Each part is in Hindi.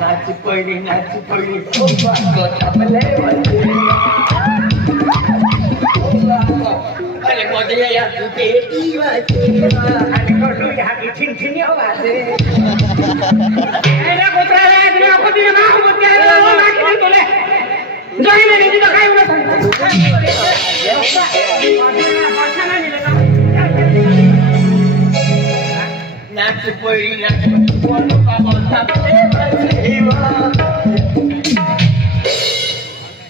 नाच पड़ी ओ बाको तबले अरे मोदे या तू बेटी वाजे अरे कोटू यहाँ की छिन वाजे ऐना कोतरा है इतने आपको दिन ना हो मुझे वो ना किसी बोले जो ही नहीं दिखा है उन्हें नाच पड़ी बोलो बाबा तबले बजेवा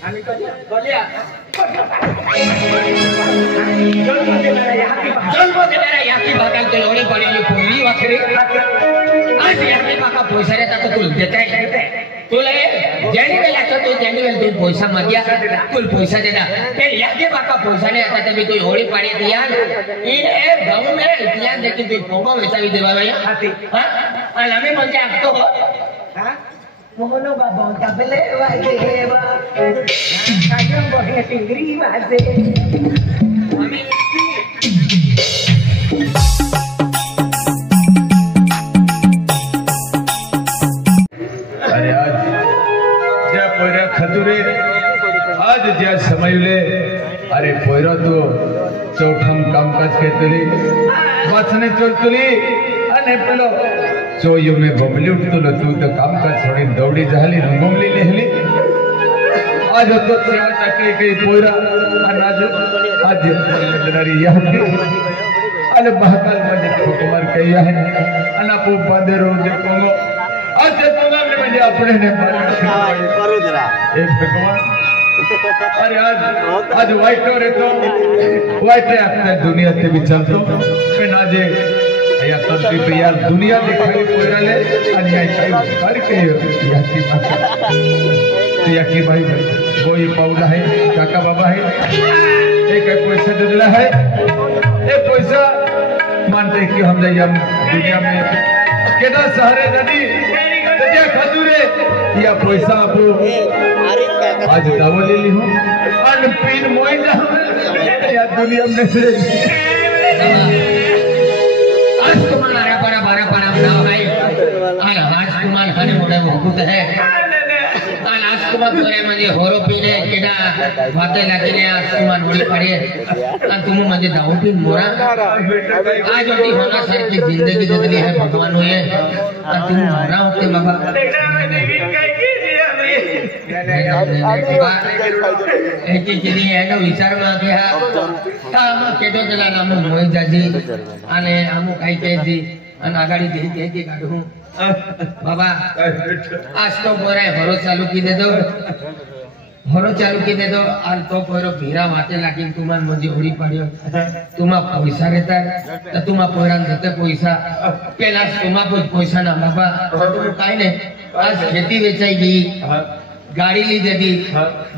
हमें बोलिया जन्म देणाऱ्या याकी भागात लोणी पडलेली पूर्वी वाखरे आज याकी भागा पैसा रे तक तुल देताय तुला जेणवेल आता तो जेणवेल तू पैसा मागिया तुल पैसा देना ते याकी भागा पैसा ने आता तभी तू होळी पाणी दिया इन ए गाव में इतिहास देखी तू पोगो वेचावी देवा या हां आणि आम्ही म्हणजे आखतो हां मोहनो बाबा तबले वाजेवा कायम बहे टिंगरी वाजे अरे आज ज्या पोऱ्या खतुरे आज ज्या समयले अरे पोरा तो चौठम कामकाज केतली वाचने चलतली आणि पेलो चोयो में बबली उठतो तू तो कामकाज सोडी दौडी झाली रंगोमली नेहली आज तो सेवा टाकली काही पोरा अनाज आज जनारी याकी अरे महाकाल मध्ये कुमार काही आहे अना पो बांधेरो जे कोंगो आज जे कोंगा म्हणजे अपने ने करो जरा ए भगवान अरे आज वाईट रे तो वाईट रे आपल्या दुनिया ते विचारतो पण आज या तरती पे यार दुनिया दिखाई पोराले आणि या काही हर काही याकी भाई कोई पाऊला है काका बाबा है एक पैसा दिला है एक पैसा मानते कि हम जाइए दुनिया में केना सहारे नदी त्या खजूरे या पैसा आपको आज दाव ले ली हूं अन पीन मोई जा या दुनिया में से आज तुम्हारा बड़ा नाम है आज तुम्हारा हने मोड़े बहुत है आज तुम्हारा तोरे म्हणजे होरो पीने केडा वाते लागले आज तुम्हारा होली पडे आणि तुम्ही म्हणजे दाऊ पीन मोरा आज होती होना सारखी जिंदगी जगली है भगवान होए आणि तुम्ही मोरा होते बाबा एक चीज है ना विचार में गया काम केडो जला नाम मोई जाजी आणि आमु काही केजी आणि आगाडी दे के काढू बाबा आज तो बोरे भरो चालू की दे दो आज तो पोरो भीरा वाटे लागिन तुमान म्हणजे होडी पाड्यो तुमा पैसा रहता तर तुमा पोरान देते पैसा पेला तुमा पैसा ना बाबा तुम काय नाही आज खेती वेचायली गाड़ी ली देदी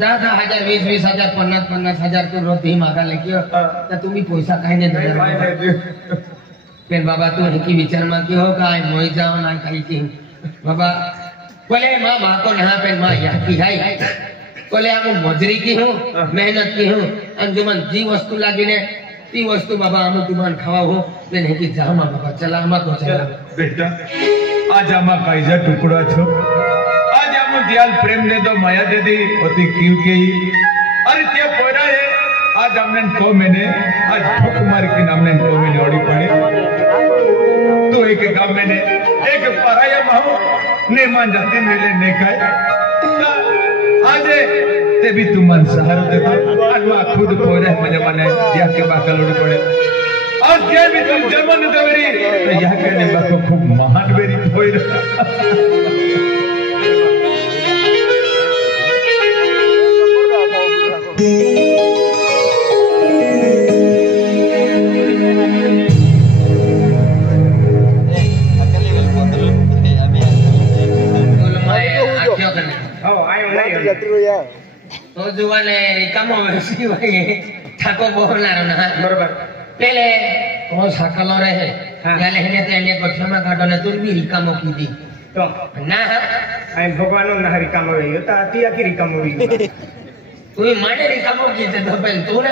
10,000 20,000 50,000 तो रोज ही मागा लेकियो तर तुम्ही पैसा काय नाही देणार पेन बाबा तू हे की विचार मा की हो काय मोई जाओ ना काही की बाबा बोले मां को ना पेन मां या की है बोले हम मजरी की हूं मेहनत की हूं अंजुमन जी वस्तु लागिने ती वस्तु बाबा हम तुमान खावा हो ने की जा मां बाबा चला हम को चला बेटा आज आमा काईजा टुकड़ा छो आज हम दियाल प्रेम दे दो माया दे दी होती क्यों के अरे क्या पोरा है आज हमने को मैंने आज कुमार की नामने को मैंने ओडी पड़ी तो एक काम मैंने एक पराया माहो ने मान जाती मेले ने खाए आज ते भी तुम मन सहारा दे दो अनवा खुद पोरे मजे माने या के बाकल ओडी पड़े आज जे भी तुम जमन देवरी तो यह कहने बाको खूब महान बेरी पोइर तो जुवाने कामो वेसी भाई ठाको बोलनार ना बरोबर पहले को साकलो रहे याले हेने तेने गठमा काटने तुर भी रिकामो कीदी तो ना आई भगवानो ना रिकामो रहियो ता तिया की रिकामो रही तू माने रिकामो कीते तो पहले तू ना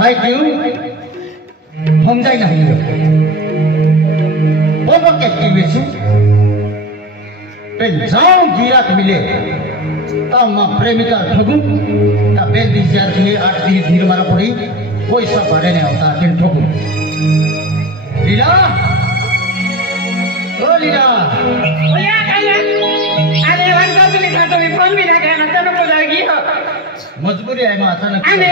થાય કેવું સમજાય નહીં બોલો કે કેવી છું જાઉં ગીરાક મિલે ता प्रेमिका ठगू ता बेल 20,000 થી 8 દી ધીર મારા પડી પૈસા ભરે ને આવતા કેમ ठगू લીલા ओ लीला ओया काला अरे वन को तुली खातो मी फोन भी ना करना चलो को जाएगी हो मजबूरी है मां अचानक अरे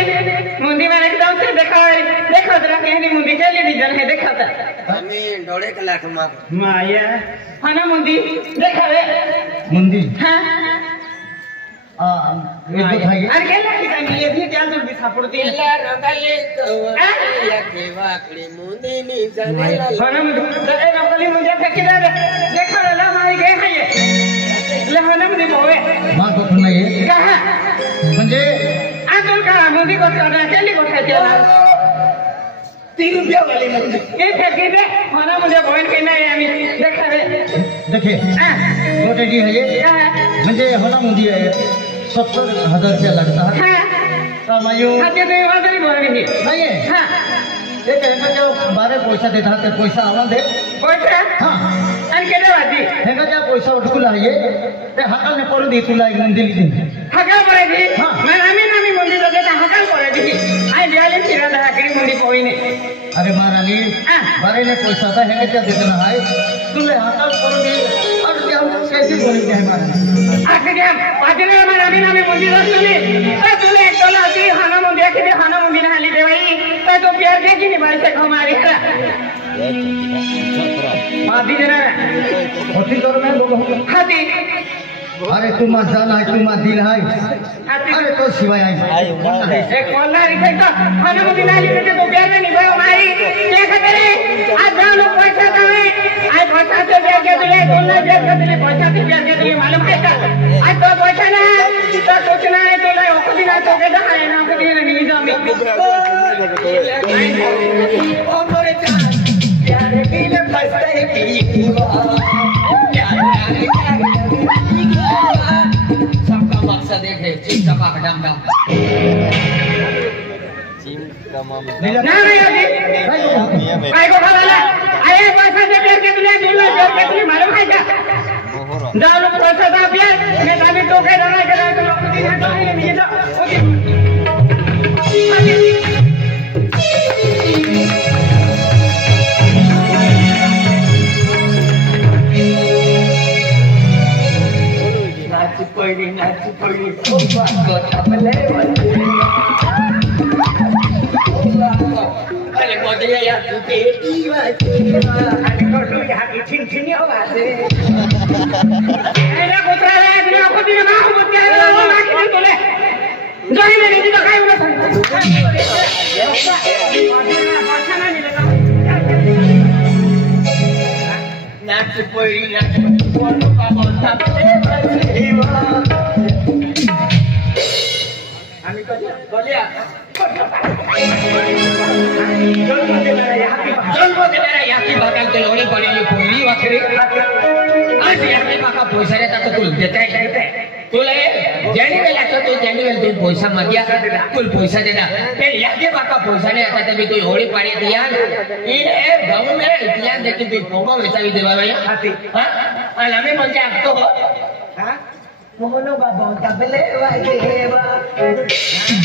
मुंडी में एकदम से देखो जरा कहनी मुंडी चली डिजाइन है देखा था અમે 1.5 કલાક માં माया है ना मुंडी देखा रे मुंदी हां ये तो भाई अरे केला की टाइम ये भी क्या जल्दी सापड़ती है પેલા રંગાલે કવરિયા કેવાકડી મુંદીની જનેલા होना मुंडी ए नकली मुंडी से किधर देखो ला मारी गए है ये ले होना मुंडी बोवे मां तो सुना ये कहां म्हणजे अंकल का मुंडी को करना चली को चला 3 रुपया वाली मुंदी ये फेंकी दे होना मुझे बहन के नहीं आमी देखा रे देखे हां गोटे जी है ये क्या है म्हणजे होना मुंदी है 70,000 रुपया लगता है हां तो मायो खाते तो बात नहीं बोल रही नहीं है हां ये कहना जो बारे पैसा देता है पैसा आवा दे पैसा हां अन केले बाजी हेगा जा पैसा उठकुला है ये ते हाकल ने पडू दे तुला एक मुंदी ली हकल पड़े थी हाँ। मैं नामी मंदिर तो देता हकल पड़े थी आई बियाली फिरा था आखिरी मंदिर कोई नहीं अरे महारानी हाँ। बारे ने पैसा था हेगा जा देना है तुले हाकल पडू दे और क्या कैसे बोली है महारानी आखिरी हम पाजले हमारे नामी मंदिर सुनी तो तुले एक तोला की हाना मंदिर के हाना मंदिर हाली दे भाई तो प्यार के की नहीं भाई से हमारी है आदि जना होती कर में लोग हाथी अरे तुम जान है तुम दिल है हाथी अरे तो सिवाय आई एक कोला इसे तो खाना को दिला ली तो प्यार में निभाओ भाई क्या करे आज जानो पैसा कमे आज पैसा से प्यार के दिले कोला प्यार के दिले पैसा से प्यार के दिले मालूम है का आज तो पैसा ना तो कुछ ना है तो लाई ओको दिना तो के है ना के दिले नहीं जामी ओ मोरे जान प्यार के लिए फसते की सबका मकसद एक है चिम चपाक डम डम ना नहीं अभी काय को खाला आए पैसा से प्यार के दिले दिले प्यार के दिले मालूम है का जानो पैसा का प्यार मैं तभी तो के रहना के तो लोग दिना तो है नहीं तो नाच पड़ी ओ बात अपने अरे मोदिया यार तू बेटी वाचे अरे कोटू यहाँ की छिन आवाज है अरे पुत्रा रे इतने आपको दिन ना हो मुझे ना की नहीं बोले जाई में नहीं तो खाई ना नाच पड़ी बोलो का बोलता हमें तो बोलिया जन्म देणाऱ्या याकी भागात लोणी पडलेली पोरी वाखरे आज याकी भागा पैसा देता तो तुला देता है तुला ज्याने वेळ लागतो तो ज्याने वेळ तू पैसा मागिया तुला पैसा देना ते याकी भागा पैसा नाही आता तभी तू होळी पाणी दिया इने गाव में इतिहास देखी तू पोगो वेचावी देवा या हां आणि आम्ही म्हणजे आखतो हां मोहनो बाबा तबले वाजेवा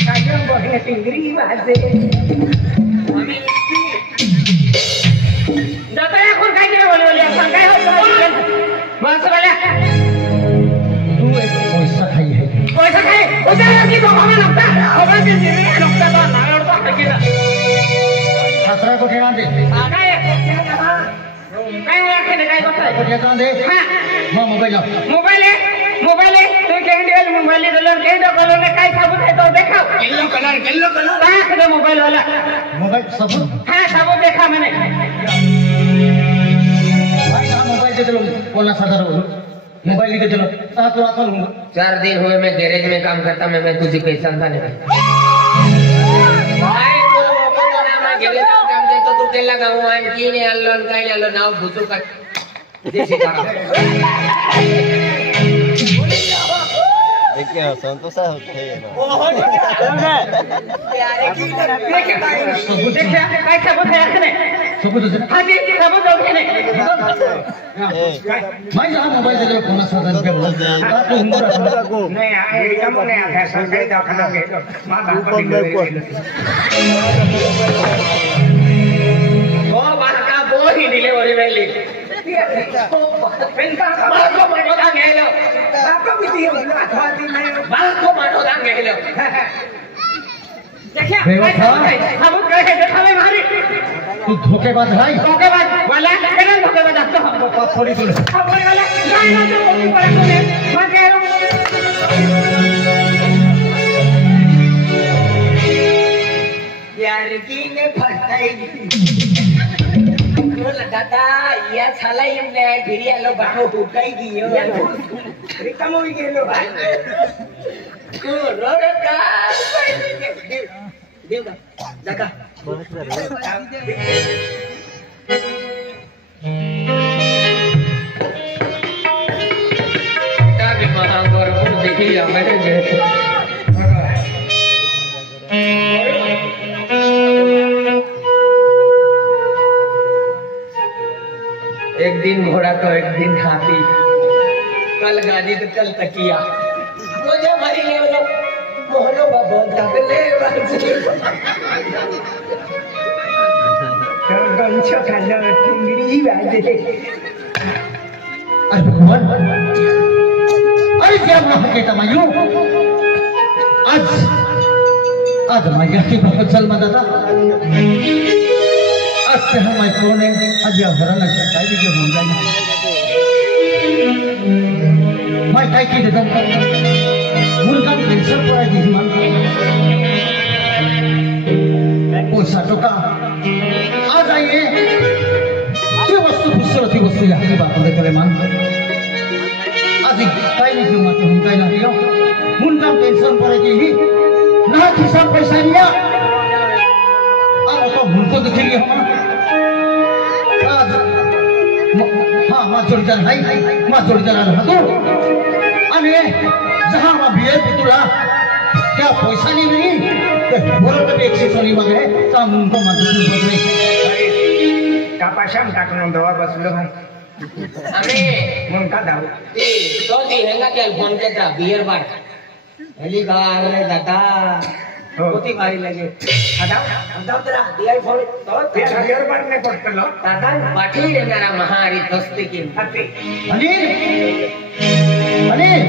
काजम बोले टिंगरी वाजे आम्ही जाता है कौन काय के बोले बोले असं काय होतं बस वाला तू एक पैसा खाई है पैसा खाए उधर की तो हमें लगता हमें भी जीने लगता था ना लगता है कि ना 17 कोटी ना दे काय राखे काय होता है कोटी ना दे हां हां मोबाइल मोबाइल है तू कैंडल मोबाइल कलर के दो कलर में काय साबुत है तो देखो येलो कलर राख दे मोबाइल वाला मोबाइल सब हां साबुत देखा मैंने भाई का मोबाइल दे चलो बोलना सादा रो मोबाइल लेके चलो ता तो आता लूंगा 4 दिन हुए मैं गैरेज में काम करता मैं तुझे पहचानता नहीं भाई तू ओपन मैं गैरेज में काम करता तू केला गाव आणखी ने आलो काय आलो नाव भूतो का देशी का देखिए संतोष होते हैं भाई जहाँ मोबाइल से कौन सा तू धोखेबाज है थोड़ी थोड़ी यार की ने फटाई दादा या साला येमने फिरी आलो बाहो हुकाई गियो रिकामो गेलो भाई तू रोड का देव का जका काबे महाभारत देखी हमारे जैसे एक दिन घोड़ा तो एक दिन हाथी कल गाड़ी तो कल तकिया मुझे मरी ले लो मोहनो बाबा तक ले गंछो खाना टिंगरी बाजे अरे भगवान अरे क्या माफ के तमायु आज माया की बहुत चल मदद आज से हम कौन है आज यह भरा लग सकता है जो हम जाने मैं काय की देता मुर्गा पेंशन पर आई जीवन पैसा टोका आ जाइए ये वस्तु खुशी वस्तु यहाँ की बात करे मान आज काय नहीं क्यों माते हम काय नहीं हो मुर्गा पेंशन पर आई ही ना हिसाब पैसा लिया अब तो मुनको देखेंगे हम हाँ माँ जोड़ीदार है माँ जोड़ीदार हाथों अने जहाँ माँ बियर पितुला क्या पैसा नहीं नहीं तो बोलो तो एक से सोनी मगे ताम उनको मत सुन बोले कापाशम टाकनो दवा बस लो भाई अरे मुनका दाव तो दिहेगा क्या फोन के था बियर बार पहली बार रे दादा होती बारी लगे हटाओ तेरा बियर फोन तो बियर बार ने पड़ता लो दादा बाठी रे मेरा महारी दोस्ती की हटे अनिल अनिल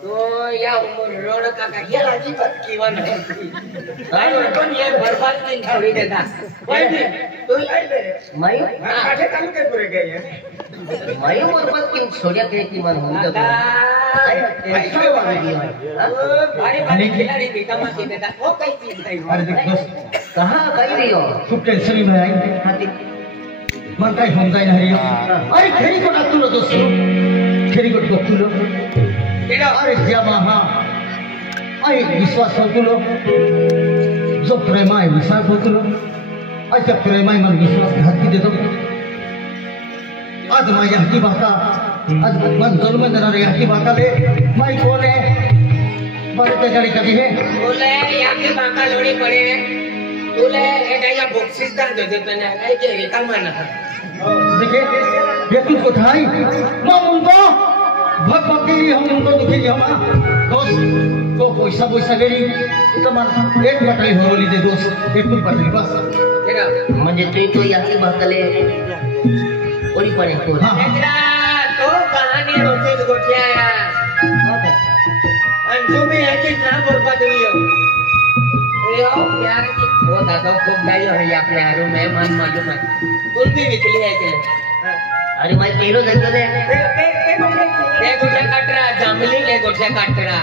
तो या उमर रोड का ये राजी बात कीवन है भाई अपन ये बर्बाद दिन छोड़ी देता भाई तू मैं काठे कालू के पूरे गए हैं मैं बर्बाद क्यों छोड़िया के की मन हो तो भारी भारी खिलाड़ी बेटा मत देता वो कई चीज नहीं अरे देख दोस्त कहां कही रही हो खूब टेंशन में आई मन काय होम जाए नहीं अरे खेरी को डाकू लो दोस्तों खेरी को डाकू लो अरे क्या महा अरे विश्वास होतो लो जो प्रेम आहे विश्वास होतो लो अच्छा प्रेम आहे मन विश्वास घात की देतो आज माझ्या हाती बाता आज मन जन्म देणार आहे हाती बाता ले माई कोण आहे बरे ते गाडी कधी है बोले याकी बाका लोडी पडे तुले हे त्याला बक्षीस दान देते पण काय के रिका माना देखिए ये कुछ उठाई मां उनको भगवत के लिए हम उनको दुखी हम दोस्त को पैसा पैसा गेली तो मन एक बटाई होली दे दोस्त एक कुछ बटाई बस म्हणजे तू याकी बाकाले ओली पडे को तो कहानी रोटेज गोठ्या आणि तुम्ही याची ना बरबाद होईयो अरे ओ प्यार की वो दादा खूप गाई है आपल्या आरो मेहमान मालूम है तुम भी निकली है के अरे भाई पहिलो जंगल है ले गोठ्या काटरा जांभली ले गोठ्या काटरा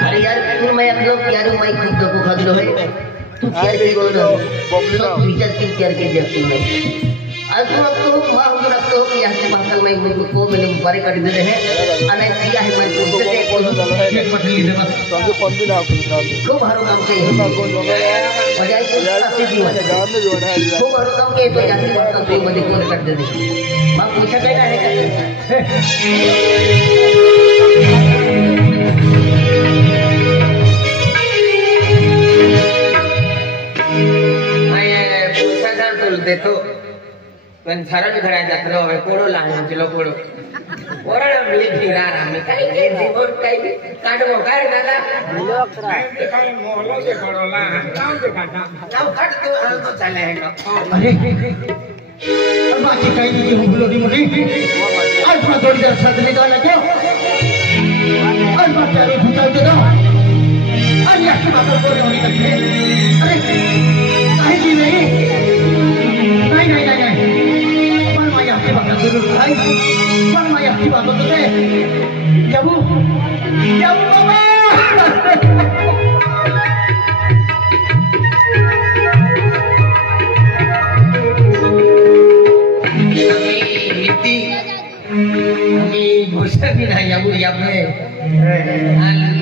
अरे यार तू मैं अपनो प्यारो माई खुद को खादिलो है तू प्यार के बोल रहा है विचार की प्यार के दिया तूने आज तो मां हम रखते हो कि यहाँ बाकल में मुझको को मैंने बारी काट दे रहे हैं अने दिया है मैं को एक पटली दे बस खूब हर काम के बजाय को दी खूब हर काम के तो जाती बात तो मुझे को काट दे मां पूछा गया है देखो पण सरळ घरा जातलो હવે કોડો લાહે ચલો કોડો ઓરડા મિલી ફીરા રામી કાઈ કે જીવન કાઈ કાઢવો કાઢ દાદા કાઈ કાઈ મોહલો કે કોડો લા નામ કે કાઢા નામ કાઢ તો હાલ તો ચાલે હેનો अरे और बाकी कहीं नहीं हूँ बोलो नहीं आज मैं थोड़ी देर साथ निकालने क्यों आज मैं तेरे भूता दे दो आज यहाँ की बातों को नहीं करते अरे कहीं भी नहीं पर मैं यहाँ की बातों जरूर भाई पर मैं यहाँ की बातों तो दे जबू बाबा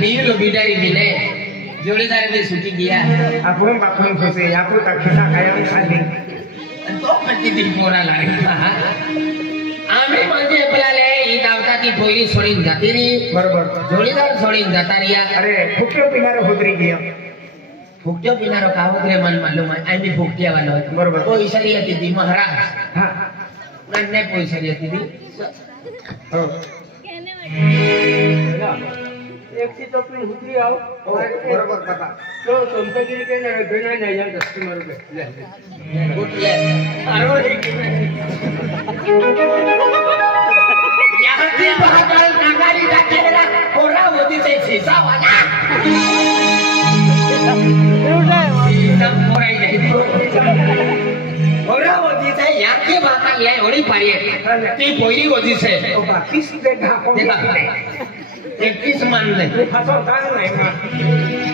नीलो बिडारी मिले जोड़ीदार में सुटी गया आपण बापून फसे यापू तखिसा कायम खाली तो मती दिन पोरा लागे आम्ही म्हणजे आपल्याला ही दावताची पोरी सोडीन जाती रे बरोबर जोडीदार सोडीन जाता रिया अरे फुक्यो पिनारो होतरी गया फुक्यो पिनारो कावत रे मन मालूम है आम्ही फुक्या वालो बरोबर कोई सरी आती दी महाराज हां मैंने कोई सरी आती दी हो एक सी तो पिन हुतरी आओ बरोबर काका तो सोमगिरी के ना देना नहीं जान दस्ती मारो के ले गुड ले अरो यहाँ की बहादुर नागारी का चेहरा कोरा होती से शीशा वाला सीधा कोरा ही नहीं कोरा होती से यहाँ की बात ले ओड़ी पारिये ती पोईरी होती से ओ बाकीस देखा कौन देखा 31 मान ले फसो तान नाही मा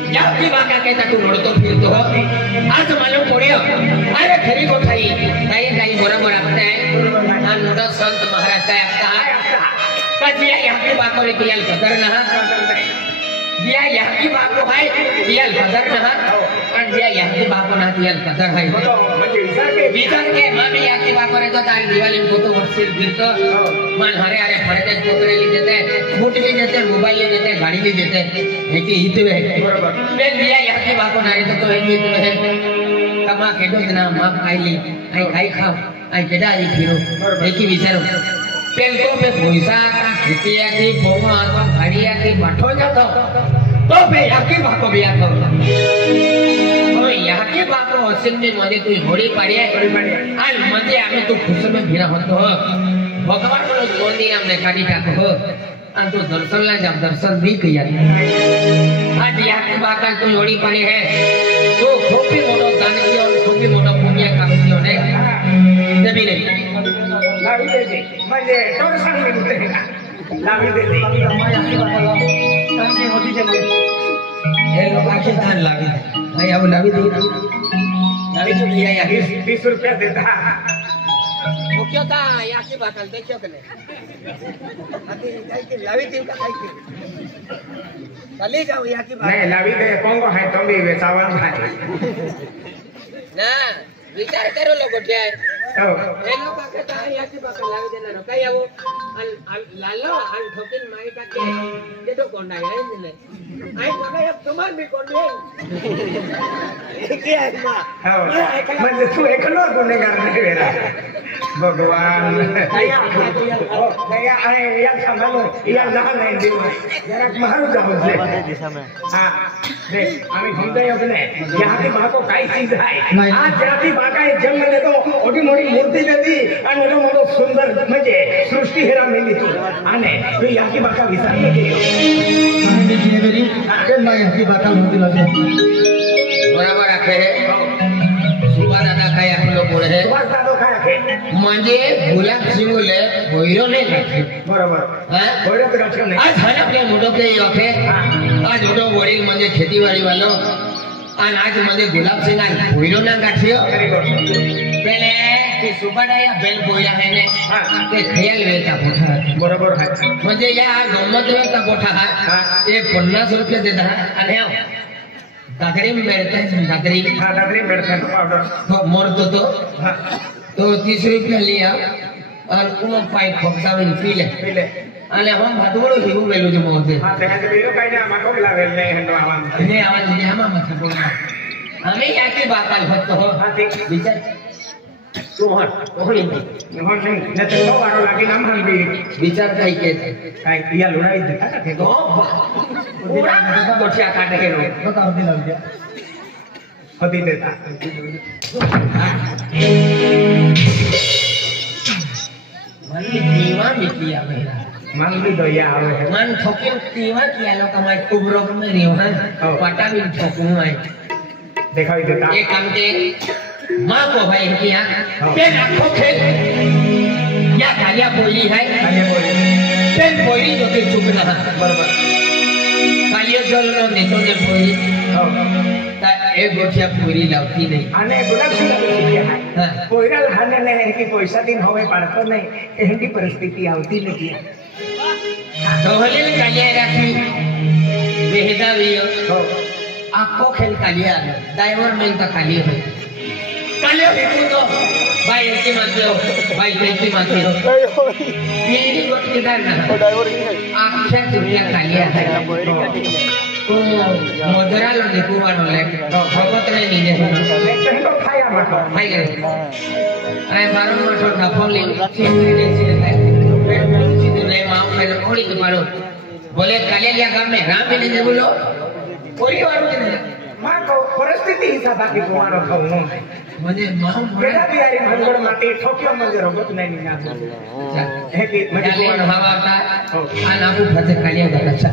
यहाँ की बात कहता तू रोडतो फिरतो आज मालूम पड़े अरे खरी को खाई काही बरोबर आपते आणि मोठा संत महाराज काय आपता कजिया यहाँ की बात करे कियाल कदर ना जिया यहाँ की बात को है कियाल कदर ना और जिया यहाँ की बात को ना कियाल कदर है म्हणजे विचार के मामी यहाँ की बात करे तो तारी दिवाली में फोटो वर्षिल फिरतो मान हरे हरे फड़ते पोतरे ली देते बूट भी देते मोबाइल ले देते गाड़ी भी देते है कि हित है बरोबर मैं जिया यहाँ की बात को ना तो है हित है कमा के दो ना माप खाई आई खाई खाओ आई केडा आई फिरो है कि विचारो पेंको पे पैसा खेतिया की बोमा तो खड़िया की बैठो जातो तो पे यहाँ की बात को बिया तो और यहाँ की बात को असिन में मजे तू होड़ी पड़िए आज मजे हमें तू खुश में भिड़ा होतो भगवान को मंदिर हमने काटी टाको हो और तू दर्शन ला जब दर्शन दी किया आज यहाँ की बात तू होड़ी पड़ी है तो खूबी मोटो दान किया और खूबी मोटो पुण्य काम किया ने जब नहीं लावी देते म्हणजे दर्शन मिळते लावी देते मैं यहाँ की बात टाइम नहीं होती चलिए ये लोग आके दान लावी भाई अब लावी दी लावी तो दिया यार 20 रुपया देता वो क्यों था यहाँ की बात करते क्यों करे अभी जाके लावी दी का खाई चले जाओ यहाँ की बात नाही लावी दे कोंगो है तो भी वेचावन भाई ना विचार करो लोगों क्या है हो ये लोग आके था यहाँ की बात लावी देना रो काय वो लालो अन ठोकिन माई का के तो कोंडा है ने आई मगा अब तुम्हार भी कोंडे क्या है मां हो म्हणजे तू एकलो गुन्हेगार नाही वेरा भगवान या अरे या सांभालो या लहान नाही देव जरा मारू जाऊ दे दिशा में हां देख आम्ही समजाय अपने यहाँ की बात को काई चीज है आज जाती बाका एक जन्म ले तो ओडी मोडी मूर्ती देती आणि एवढं मोठं सुंदर म्हणजे सृष्टी हेरा मिली तू आणि तू यहाँ की बाका विसरले की मेरी मैं यहाँ की बात होती लगे बराबर आखे सुबह दादा काय आपण लोग बोल रहे सुभाष दादा काय आहे म्हणजे गुलाब सिंगले भैरो नाही राखे बरोबर हां बरोबर राखले नाही आज खाना आपल्या मोठो पे रखे आज मोठो वडील म्हणजे खेतीवाडी वालो आणि आज म्हणजे गुलाब सिंग भैरो ना गाठ्यो व्हेरी गुड पहले ते सुपाड्या बेल बोयला आहे ने ते खयाल वेळचा मोठा बरोबर आहे म्हणजे या गंमत वेळचा मोठा हा ते 50 रुपये देतात आणि दादरी मिळते दादरी दादरी मिळते पावडर मरतो तो 30 रुपये लिया और कुम पाई खोपसा में पीले અને हम ભાતવડો જેવું વેલું છે મોહતે હા તે બીજો કઈ ને આમાં કોક લાવેલ નહીં હેndo આવામ ને આવા જે આમાં માથા બોલા અમે યાકી બાકાલ હોત હો હા તે વિચાર તું હટ ઓહળી હોન નહીં ને તો વારો લાગી નામ હંબી વિચાર કઈ કે કાઈ પિયા લોડાઈ દેતા કે તો પૂરા ગોઠિયા કાઢે હેરો બતાવ દે લાવ દે હદી દેતા મને દીવા મીકી આવે માંગી દયા આવે હે મન ઠોકે દીવા કિયા લો કમાય કુબરો મે રહ્યો હા પટાવી ઠોકું આય દેખાવી દેતા ये काम के माँ को भाई किया पेन आंखों खेल या कालिया बोली है આને બોલી पेन बोली जो के चुप रहा બરોબર कालिया जल नो नेतो ने बोली હો ता एक गोठिया पूरी लावती नहीं આને ગુલાબ સિંહ શીખ્યા हाँ કોઈરા લહાને ને કે પૈસા दिन હવે પાડતો નહીં એની પરિસ્થિતિ આવતી નથી तो हले कालिया राखी बेहदा वियो હો आंखों खेल कालिया ड्राइवर में तो कालिया है कालिया भी तो भाई की मानते हो भाई की मानते हो मेरी गोट के डर ना आंखें दुनिया कालिया है तो मोदरा लो देखो वालो ले भगत ने नीने કઈ તો ખાયા માટો भाई गए आए बारो मोटो नफोली सीधे मां में ओड़ी के मारो बोले कालिया गांव में राम ने दे बोलो ओरी वालो ने માં તો પરિસ્થિતિ હિસાબ આખી કુવારો થવું मुझे मां બેટા બિહારી ભંગડ માટે ઠોક્યો મજે રબત નહીં ના હે કે મજે हवा का आना को फते कालिया का अच्छा